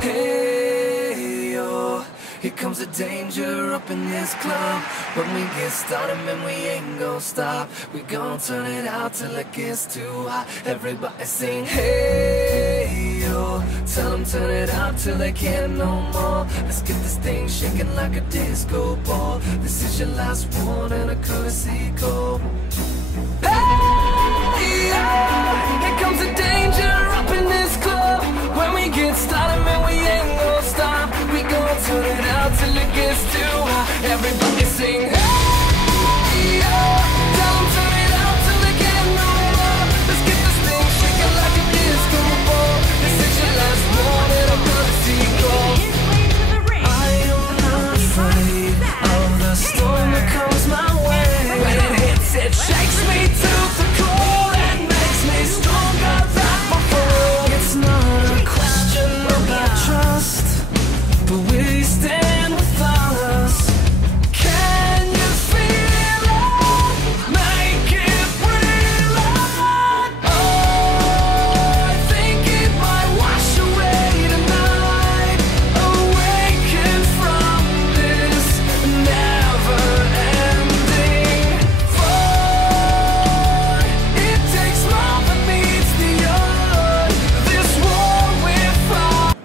Hey, yo, here comes the danger up in this club. When we get started, man, we ain't gon' stop. We gon' turn it out till it gets too hot. Everybody sing, hey, yo. Tell them turn it out till they can't no more. Let's get this thing shaking like a disco ball. This is your last one and a courtesy call. Hey, yo, here comes the danger up in this club. When we get started, man, we ain't gon' stop. We gon' turn it out till it gets too hot. Everybody sing, hey, yo. Tell them turn it out till they can't no more. Let's get this thing shaking like a disco ball. This is your last one and I'm gonna see gold. I am not afraid of the storm that comes my way. When it hits, it shakes me to the core and makes me stronger than before. It's not a question about trust, but we stand with us. Can you feel it? Make it real. Oh, I think it might wash away tonight. Awaken from this never-ending void. It takes more than meets the eye. This war we're fighting.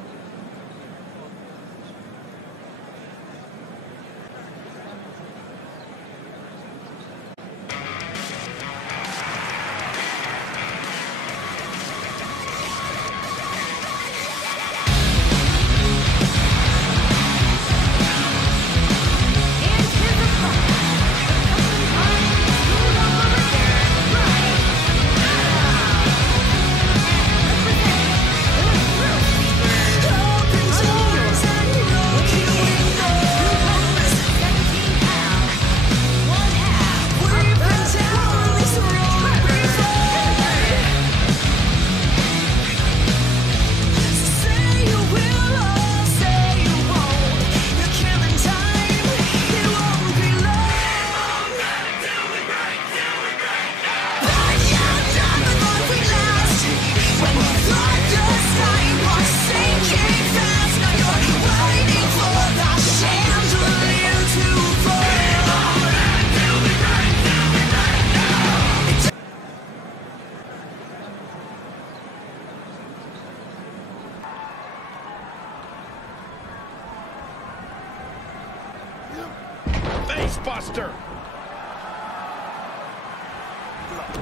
Facebuster.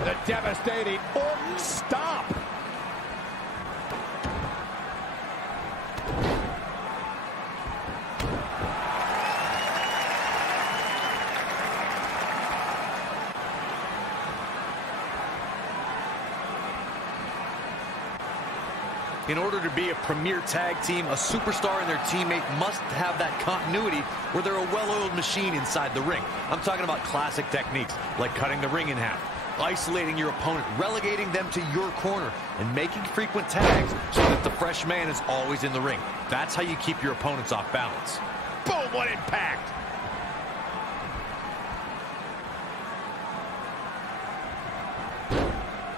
The devastating stop. In order to be a premier tag team, a superstar and their teammate must have that continuity where they're a well-oiled machine inside the ring. I'm talking about classic techniques like cutting the ring in half, isolating your opponent, relegating them to your corner, and making frequent tags so that the fresh man is always in the ring. That's how you keep your opponents off balance. Boom, what impact.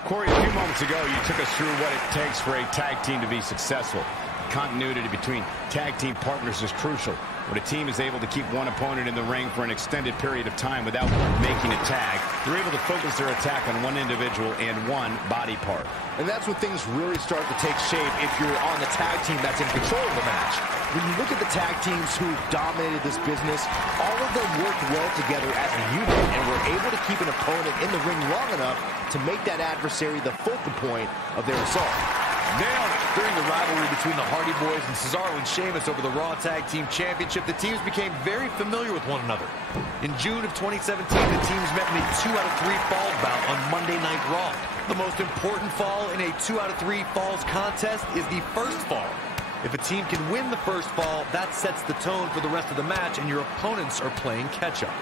Corey, a few moments ago, you took us through what it takes for a tag team to be successful. Continuity between tag team partners is crucial. When a team is able to keep one opponent in the ring for an extended period of time without making a tag, they're able to focus their attack on one individual and one body part. And that's when things really start to take shape if you're on the tag team that's in control of the match. When you look at the tag teams who dominated this business, all of them worked well together as a unit and were able to keep an opponent in the ring long enough to make that adversary the focal point of their assault. Nailed it. During the rivalry between the Hardy Boys and Cesaro and Sheamus over the Raw Tag Team Championship, the teams became very familiar with one another. In June of 2017, the teams met in a 2 out of 3 falls bout on Monday Night Raw. The most important fall in a 2 out of 3 falls contest is the first fall. If a team can win the first fall, that sets the tone for the rest of the match, and your opponents are playing catch-up.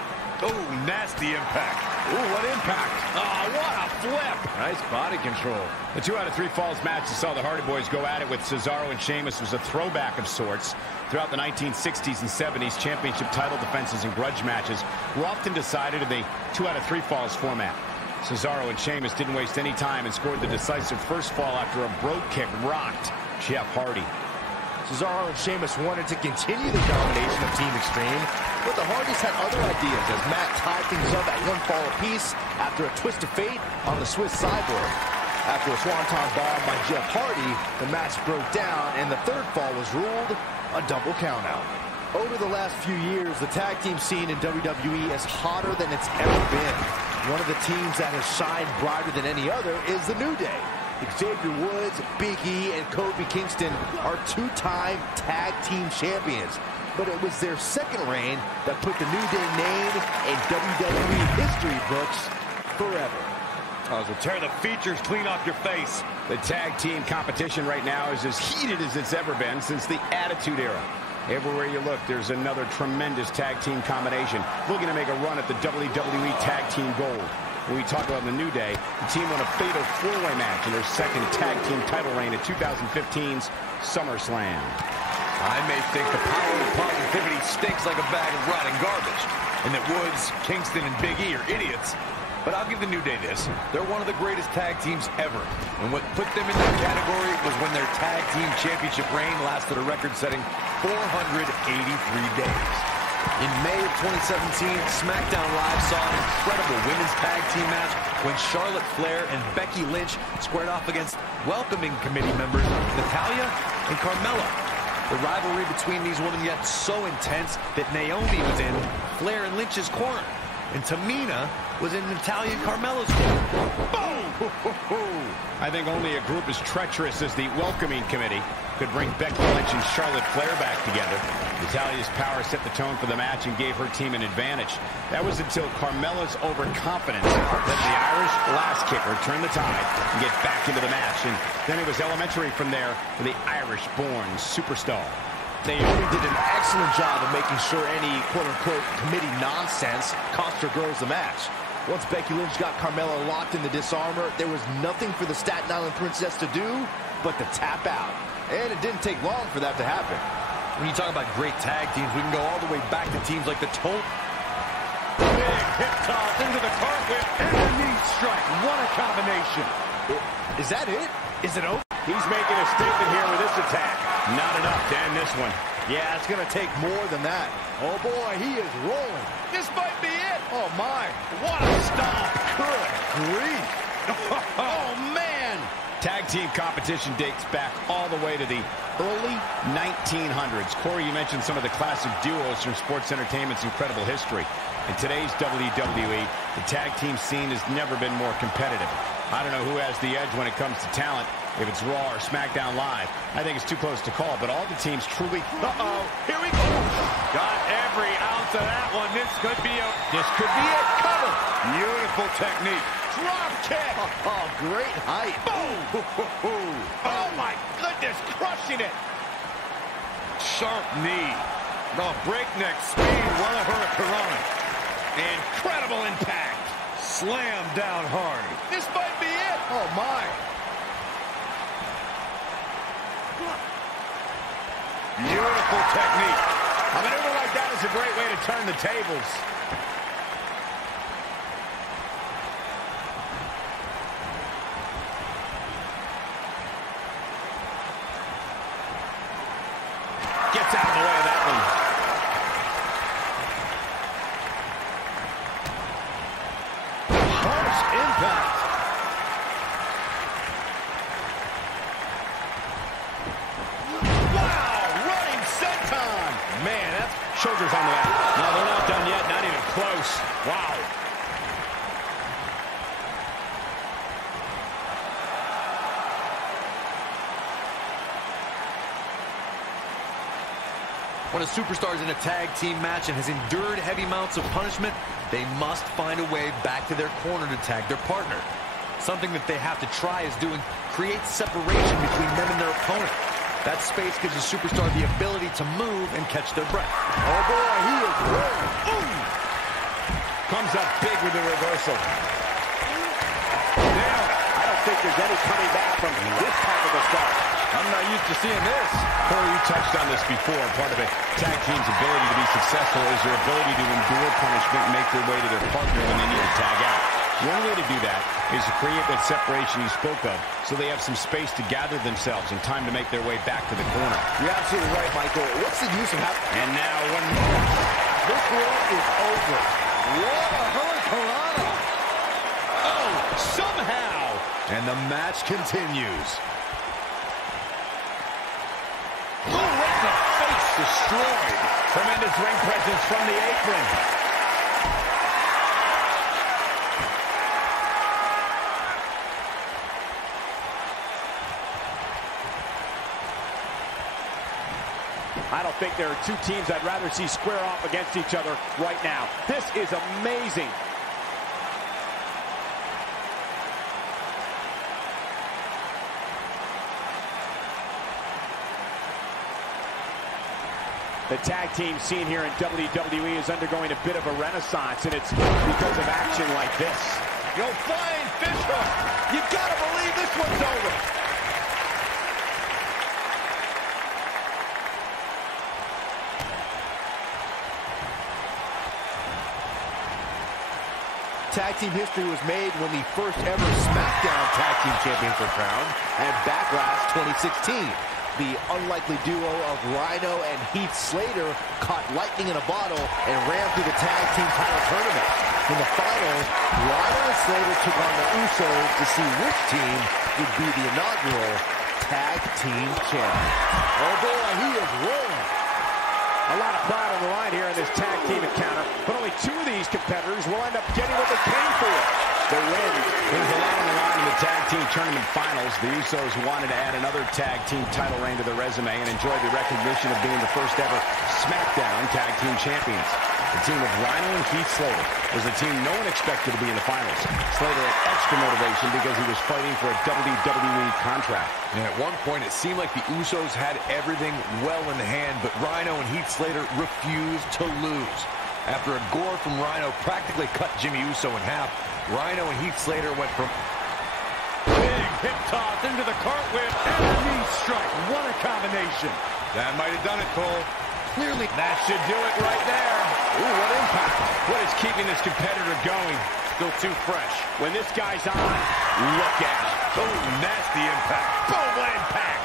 Oh, nasty impact. Ooh, what impact. Oh, what a flip. Nice body control. The 2 out of 3 falls match that saw the Hardy Boys go at it with Cesaro and Sheamus was a throwback of sorts. Throughout the 1960s and 70s, championship title defenses and grudge matches were often decided in the 2 out of 3 falls format. Cesaro and Sheamus didn't waste any time and scored the decisive first fall after a brogue kick rocked Jeff Hardy. Cesaro and Sheamus wanted to continue the domination of Team Extreme, but the Hardys had other ideas as Matt tied things up at one fall apiece after a twist of fate on the Swiss Cyborg. After a swanton bomb by Jeff Hardy, the match broke down and the third fall was ruled a double countout. Over the last few years, the tag team scene in WWE is hotter than it's ever been. One of the teams that has shined brighter than any other is the New Day. Xavier Woods, Big E, and Kofi Kingston are two-time tag team champions. But it was their second reign that put the New Day name in WWE history books forever. Oh, so tear the features clean off your face. The tag team competition right now is as heated as it's ever been since the Attitude Era. Everywhere you look, there's another tremendous tag team combination looking to make a run at the WWE Tag Team Gold. When we talk about the New Day, the team won a fatal four-way match in their second tag team title reign at 2015's SummerSlam. I may think the power of positivity stinks like a bag of rotten garbage, and that Woods, Kingston, and Big E are idiots. But I'll give the New Day this. They're one of the greatest tag teams ever. And what put them in that category was when their tag team championship reign lasted a record-setting 483 days. In May of 2017, SmackDown Live saw an incredible women's tag team match when Charlotte Flair and Becky Lynch squared off against welcoming committee members Natalya and Carmella. The rivalry between these women got so intense that Naomi was in Flair and Lynch's corner, and Tamina was in Natalya and Carmella's corner. Boom! I think only a group as treacherous as the welcoming committee could bring Becky Lynch and Charlotte Flair back together. Natalya's power set the tone for the match and gave her team an advantage. That was until Carmella's overconfidence let the Irish last kicker turn the tide and get back into the match. And then it was elementary from there for the Irish-born superstar. Naomi did an excellent job of making sure any quote-unquote committee nonsense cost her girls the match. Once Becky Lynch got Carmella locked in the disarmor, there was nothing for the Staten Island Princess to do but to tap out. And it didn't take long for that to happen. When you talk about great tag teams, we can go all the way back to teams like the Big hip toss into the cartwheel and a knee strike. What a combination. Is that it? Is it over? He's making a statement here with this attack. Not enough to end this one. Yeah, it's going to take more than that. Oh, boy, he is rolling. This might be it. Oh, my. What a stomp. Good grief. Oh, man. Tag team competition dates back all the way to the early 1900s. Corey, you mentioned some of the classic duos from sports entertainment's incredible history. In today's WWE, the tag team scene has never been more competitive. I don't know who has the edge when it comes to talent, if it's Raw or SmackDown Live. I think it's too close to call, but all the teams truly... Uh-oh, here we go. Got every ounce of that one. This could be it. Cover. Beautiful technique. Drop kick. Oh, great height. Boom. Oh, my goodness, crushing it. Sharp knee. Oh, breakneck speed. What a hurricanrana. Incredible impact. Slam down hard. This might be it. Oh, my. Beautiful technique. A maneuver like that is a great way to turn the tables. Gets out of the way of that one. Harsh impact. Man, that's shoulders on the back. No, they're not done yet. Not even close. Wow. When a superstar is in a tag team match and has endured heavy amounts of punishment, they must find a way back to their corner to tag their partner. Something that they have to try is doing create separation between them and their opponent. That space gives a superstar the ability to move and catch their breath. Oh, boy, he is rolling. Ooh. Comes up big with the reversal. Now, I don't think there's any coming back from this type of a start. I'm not used to seeing this. Corey, you touched on this before. Part of a tag team's ability to be successful is their ability to endure punishment and make their way to their partner when they need to tag out. One way to do that is to create that separation you spoke of so they have some space to gather themselves and time to make their way back to the corner. You're absolutely right, Michael. What's the use of having... And now one more. This one is over. What a hurricanrana! Oh, somehow! And the match continues. Oh, right in the face, destroyed. Tremendous ring presence from the apron. I don't think there are two teams I'd rather see square off against each other right now. This is amazing. The tag team scene here in WWE is undergoing a bit of a renaissance, and it's because of action like this. Yo, flying fish hook. You gotta believe this one's over. Tag team history was made when the first ever SmackDown Tag Team Champions were crowned at Backlash 2016. The unlikely duo of Rhino and Heath Slater caught lightning in a bottle and ran through the tag team title tournament. In the finals, Rhino and Slater took on the Usos to see which team would be the inaugural tag team champion. Oh boy, he is rolling. A lot of pride on the line here in this tag team encounter, but only two of these competitors will end up getting what they came for. The win. There's a lot on the line in the tag team tournament finals. The Usos wanted to add another tag team title reign to their resume and enjoy the recognition of being the first ever SmackDown Tag Team Champions. The team of Rhino and Heath Slater was a team no one expected to be in the finals. Slater had extra motivation because he was fighting for a WWE contract. And at one point, it seemed like the Usos had everything well in hand, but Rhino and Heath Slater refused to lose. After a gore from Rhino practically cut Jimmy Uso in half, Rhino and Heath Slater went from Big hip toss into the cartwheel and a knee strike. What a combination. that might have done it, Cole. Clearly, that should do it right there. Ooh, what impact. What is keeping this competitor going? Still too fresh. When this guy's on, look at it. Oh, nasty impact. Boom, what impact.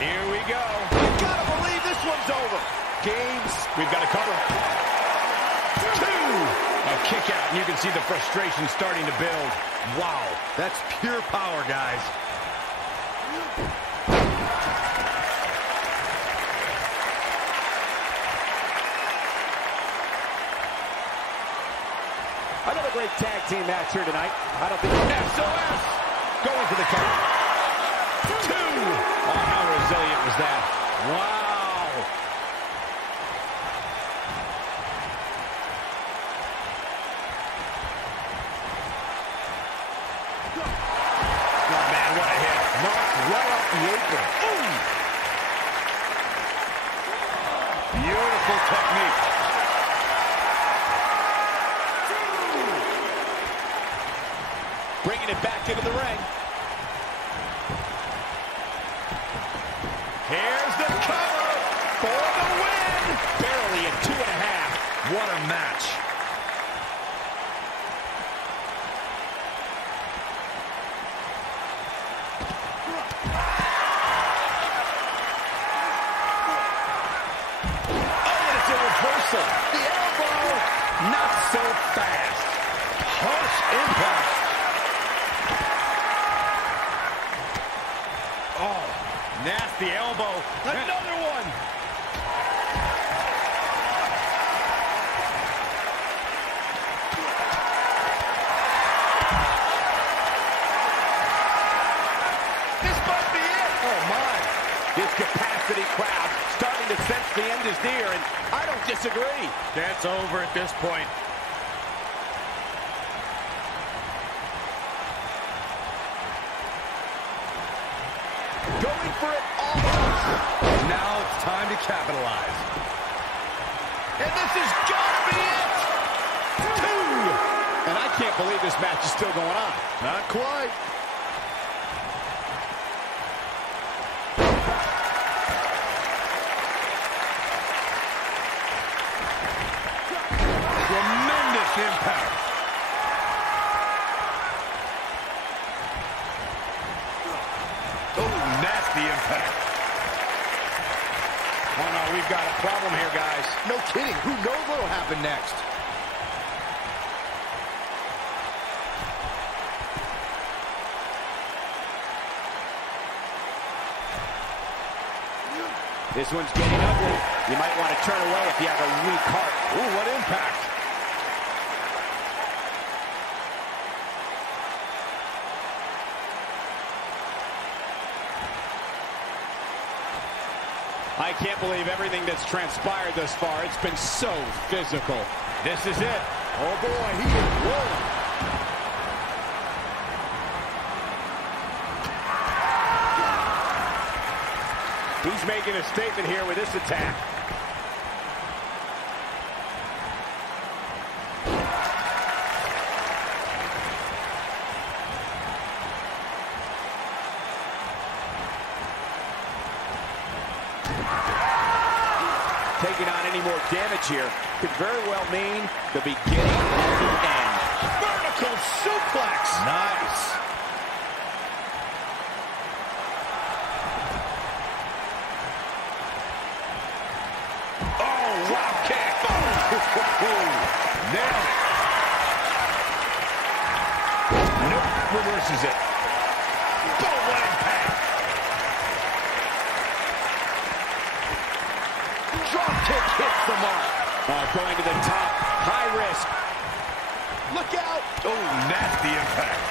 Here we go. You gotta believe this one's over. Games. We've got to cover. Two. A kick out, and you can see the frustration starting to build. Wow, that's pure power, guys. Another great tag team match here tonight. I don't think SOS. Going for the cover. Two. Oh, how resilient was that? Wow. Oh, man, what a hit. Knocked right off the apron. Beautiful technique. Bringing it back into the ring. Here's the cover for the win. Barely at 2.5. What a match. The elbow, not so fast. Harsh impact. Oh, nasty elbow. Another one. This might be it. Oh, my. This capacity crowd starting to sense the end is near, and I don't disagree. That's over at this point. Going for it all. Now it's time to capitalize. And this is gotta be it. And I can't believe this match is still going on. Not quite. Tremendous impact. Oh, nasty impact. Oh, no, we've got a problem here, guys. No kidding. Who knows what will happen next? This one's getting ugly. You might want to turn away if you have a weak heart. Ooh, what impact. I can't believe everything that's transpired thus far. It's been so physical. This is it. Oh, boy, he is rolling. He's making a statement here with this attack. Taking on any more damage here could very well mean the beginning of the end. Vertical suplex. Nice. Drop kick. Nailed it. Nope, reverses it. Boom, what impact. Drop kick hits the mark. Going to the top. High risk. Look out. Oh, nasty impact.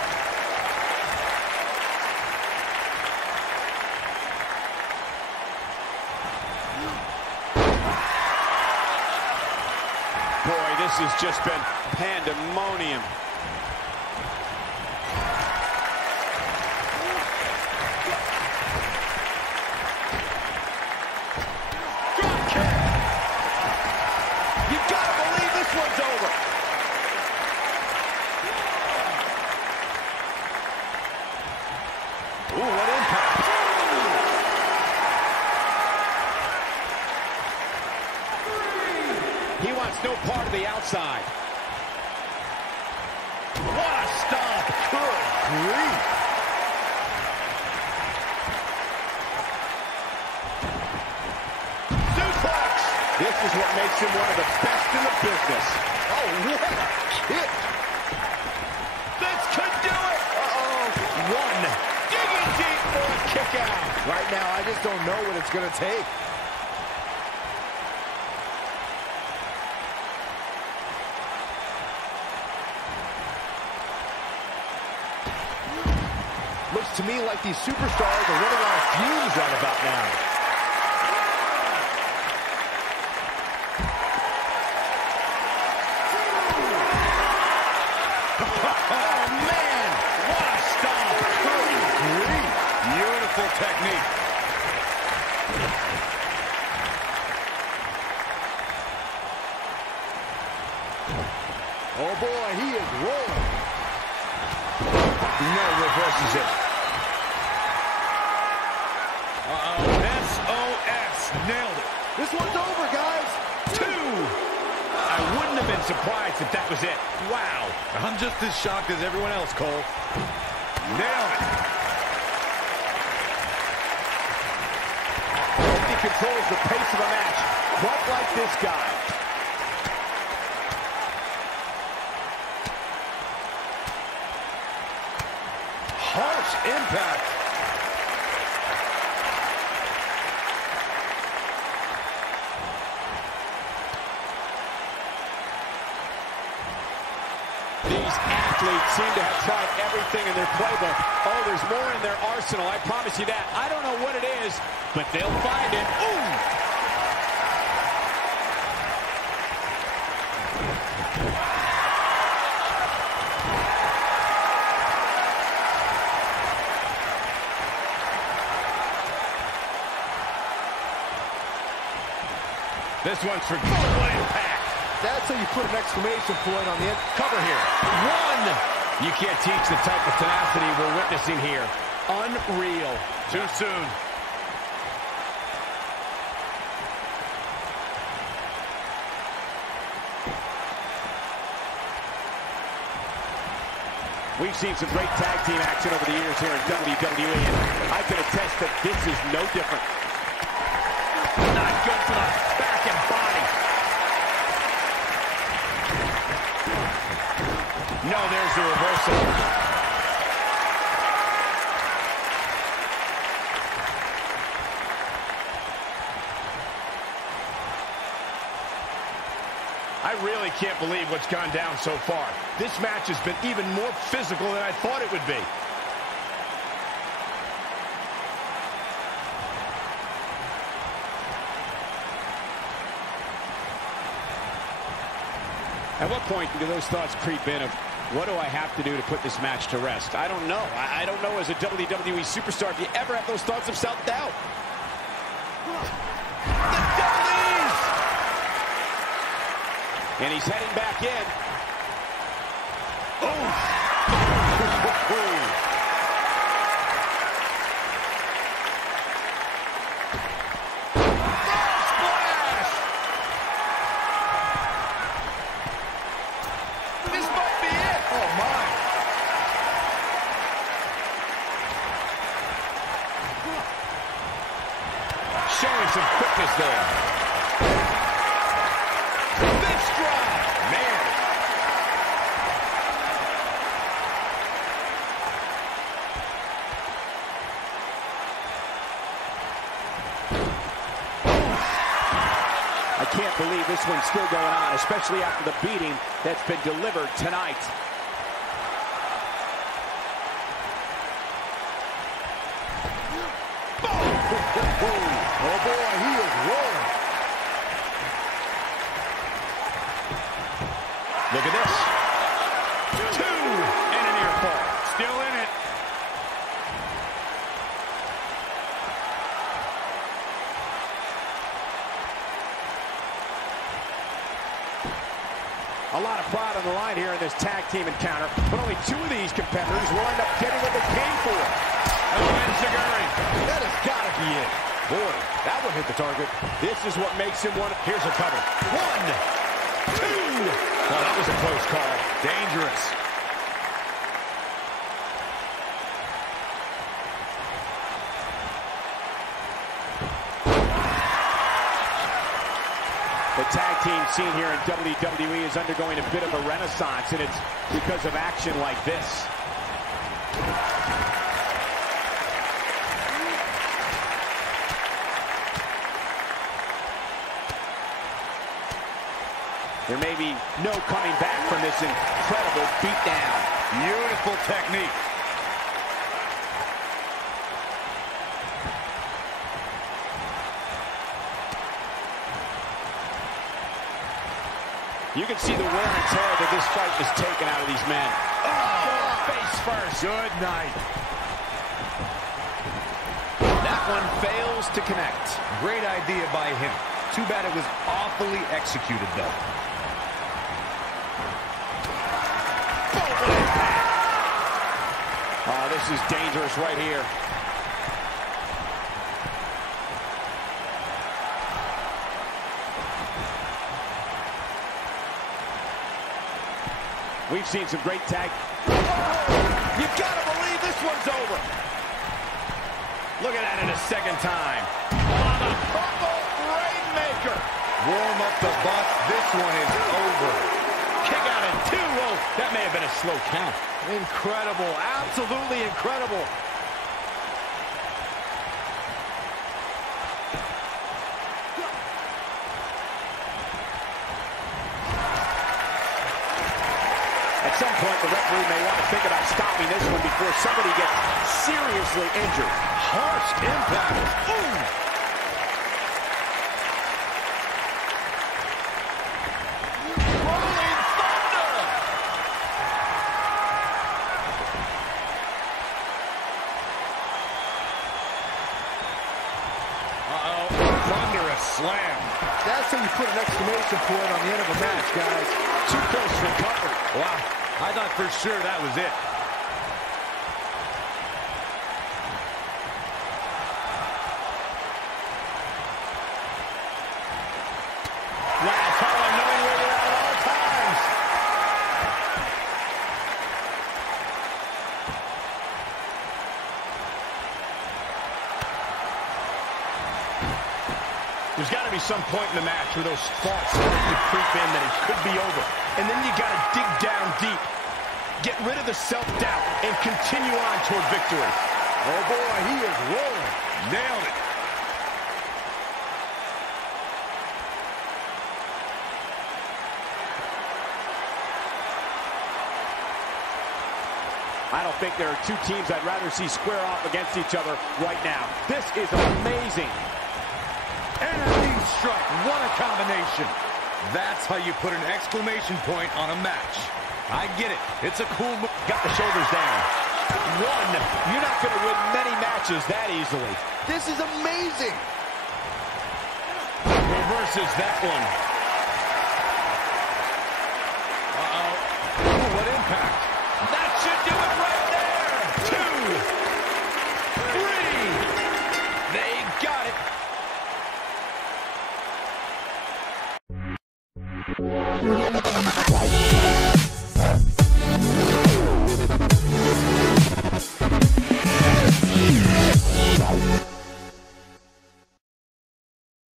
Boy, this has just been pandemonium. Drop kick. You gotta believe this one's over. Ooh, what impact. He wants no part of the outside. What a stomp. Good grief. Suplex. This is what makes him one of the best in the business. Oh, what a kick. This could do it. One. Digging deep for a kick out. Right now, I just don't know what it's going to take. Looks to me like these superstars are running out of fumes right about now. Oh, man. What a stomp. Good grief. Beautiful technique. Oh, boy, he is rolling. No, reverses it. SOS. Nailed it. This one's over, guys. 2. I wouldn't have been surprised if that was it. Wow. I'm just as shocked as everyone else, Cole. Nailed it. He controls the pace of a match, quite like this guy. Harsh impact. These athletes seem to have tried everything in their playbook. Oh, there's more in their arsenal, I promise you that. I don't know what it is, but they'll find it. Ooh! This one's for good impact. That's how you put an exclamation point on the end. Cover here. One. You can't teach the type of tenacity we're witnessing here. Unreal. Too soon. We've seen some great tag team action over the years here in WWE, and I can attest that this is no different. Not good for the back and body. No, there's the reversal. I really can't believe what's gone down so far. This match has been even more physical than I thought it would be. At what point do those thoughts creep in of, what do I have to do to put this match to rest? I don't know. I don't know as a WWE superstar if you ever have those thoughts of self-doubt. And he's heading back in. Oh! Splash! This might be it. Oh, my. Showing some quickness there. I can't believe this one's still going on, especially after the beating that's been delivered tonight. Oh, boy, he is rolling. Look at this. 2 and a near fall. Still in it. A lot of pride on the line here in this tag team encounter, but only 2 of these competitors will end up getting what they came for. That has got to be it. Boy, that one hit the target. This is what makes him one. Here's a cover. 1, 2. Oh, that was a close call. Dangerous. The tag team scene here in WWE is undergoing a bit of a renaissance, and it's because of action like this. There may be no coming back from this incredible beatdown. Beautiful technique. You can see the wear and tear that this fight has taken out of these men. Oh, face first. Good night. That one fails to connect. Great idea by him. Too bad it was awfully executed, though. Oh, this is dangerous right here. We've seen some great tag. Oh, you've got to believe this one's over. Look at that in a second time. Oh, the purple rainmaker. Warm up the butt. This one is over. Kick out at 2. Oh, that may have been a slow count. Incredible. Absolutely incredible. At some point, the referee may want to think about stopping this one before somebody gets seriously injured. Harsh impact. Ooh. Rolling thunder. Uh-oh. Thunderous slam. That's how you put an exclamation point on the end of a match, guys. Too close for comfort. Wow, I thought for sure that was it. Last call on knowing where you're at all times. There's got to be some point in the match where those thoughts start to creep in that it could be over. And then you got to dig down deep. Get rid of the self-doubt and continue on toward victory. Oh, boy, he is rolling. Nailed it. I don't think there are two teams I'd rather see square off against each other right now. This is amazing. And a knee strike. What a combination. That's how you put an exclamation point on a match. I get it. It's a cool move. Got the shoulders down. One. You're not going to win many matches that easily. This is amazing. Reverses that one.